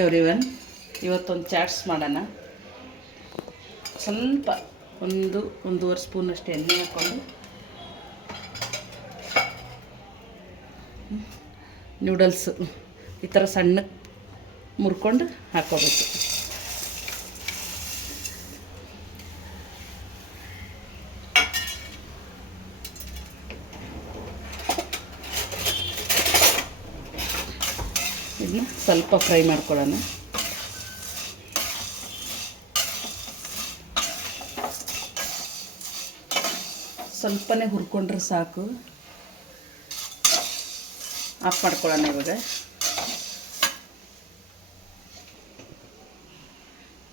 Everyone, ಇವತ್ತೊಂದು ಚಾಟ್ಸ್ ಮಾಡೋಣ. ಸ್ವಲ್ಪ ಒಂದೂವರೆ ಸ್ಪೂನಷ್ಟು ಎಣ್ಣೆ ಹಾಕ್ಕೊಂಡು ನೂಡಲ್ಸು ಈ ಥರ ಸಣ್ಣಕ್ಕೆ ಮುರ್ಕೊಂಡು ಹಾಕ್ಕೋಬೇಕು. ಇದನ್ನ ಸ್ವಲ್ಪ ಫ್ರೈ ಮಾಡ್ಕೊಳ್ಳೋಣ. ಸ್ವಲ್ಪನೇ ಹುರ್ಕೊಂಡ್ರೆ ಸಾಕು. ಆಫ್ ಮಾಡ್ಕೊಳ್ಳೋಣ.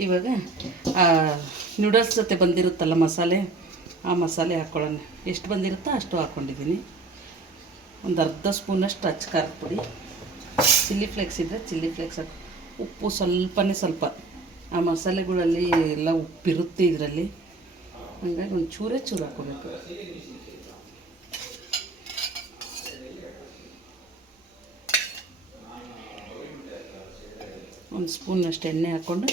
ಇವಾಗ ನೂಡಲ್ಸ್ ಜೊತೆ ಬಂದಿರುತ್ತಲ್ಲ ಮಸಾಲೆ, ಆ ಮಸಾಲೆ ಹಾಕ್ಕೊಳ್ಳೋಣ. ಎಷ್ಟು ಬಂದಿರುತ್ತೋ ಅಷ್ಟು ಹಾಕ್ಕೊಂಡಿದ್ದೀನಿ. ಒಂದು ಅರ್ಧ ಸ್ಪೂನಷ್ಟು ಅಚ್ಚ ಖಾರದ ಪುಡಿ, ಚಿಲ್ಲಿ ಫ್ಲೇಕ್ಸ್ ಇದ್ದರೆ ಚಿಲ್ಲಿ ಫ್ಲೇಕ್ಸ್ ಹಾಕಿ, ಉಪ್ಪು ಸ್ವಲ್ಪ. ಆ ಮಸಾಲೆಗಳಲ್ಲಿ ಎಲ್ಲ ಉಪ್ಪಿರುತ್ತೆ ಇದರಲ್ಲಿ, ಹಾಗಾಗಿ ಒಂದು ಚೂರು ಹಾಕೋಬೇಕು. ಒಂದು ಸ್ಪೂನಷ್ಟು ಎಣ್ಣೆ ಹಾಕ್ಕೊಂಡು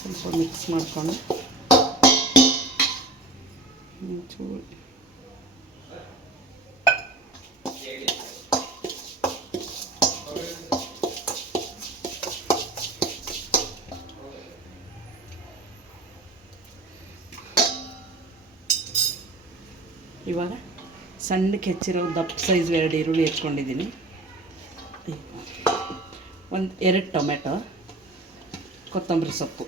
ಸ್ವಲ್ಪ ಮಿಕ್ಸ್ ಮಾಡಿಕೊಂಡು ಚೂರು ಇವಾಗ ಸಣ್ಣಕ್ಕೆ ಹೆಚ್ಚಿರೋ ದಪ್ಪ ಸೈಜ್ 2 ಈರುಳ್ಳಿ ಹೆಚ್ಕೊಂಡಿದ್ದೀನಿ. 2 ಟೊಮೆಟೊ, ಕೊತ್ತಂಬರಿ ಸೊಪ್ಪು,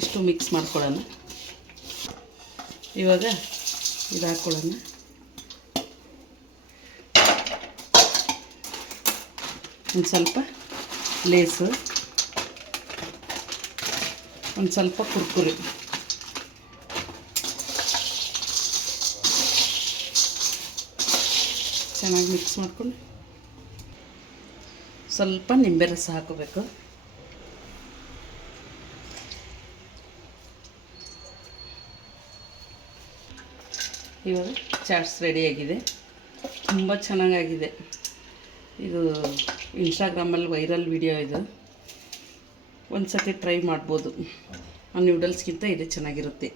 ಇಷ್ಟು ಮಿಕ್ಸ್ ಮಾಡ್ಕೊಳ್ಳೋಣ. ಇವಾಗ ಇದು ಹಾಕ್ಕೊಳ್ಳೋಣ. ಒಂದು ಸ್ವಲ್ಪ ಲೇಸು, ಒಂದು ಸ್ವಲ್ಪ ಕುರ್ಕುರಿ, ಚೆನ್ನಾಗಿ ಮಿಕ್ಸ್ ಮಾಡ್ಕೊಂಡು ಸ್ವಲ್ಪ ನಿಂಬೆ ರಸ ಹಾಕೋಬೇಕು. ಇವಾಗ ಚಾಟ್ಸ್ ರೆಡಿಯಾಗಿದೆ. ತುಂಬ ಚೆನ್ನಾಗಾಗಿದೆ. ಇದು ಇನ್ಸ್ಟಾಗ್ರಾಮಲ್ಲಿ ವೈರಲ್ ವಿಡಿಯೋ ಇದು. ಒಂದು ಸತಿ ಟ್ರೈ ಮಾಡ್ಬೋದು. ಆ ನೂಡಲ್ಸ್ಗಿಂತ ಇದು ಚೆನ್ನಾಗಿರುತ್ತೆ.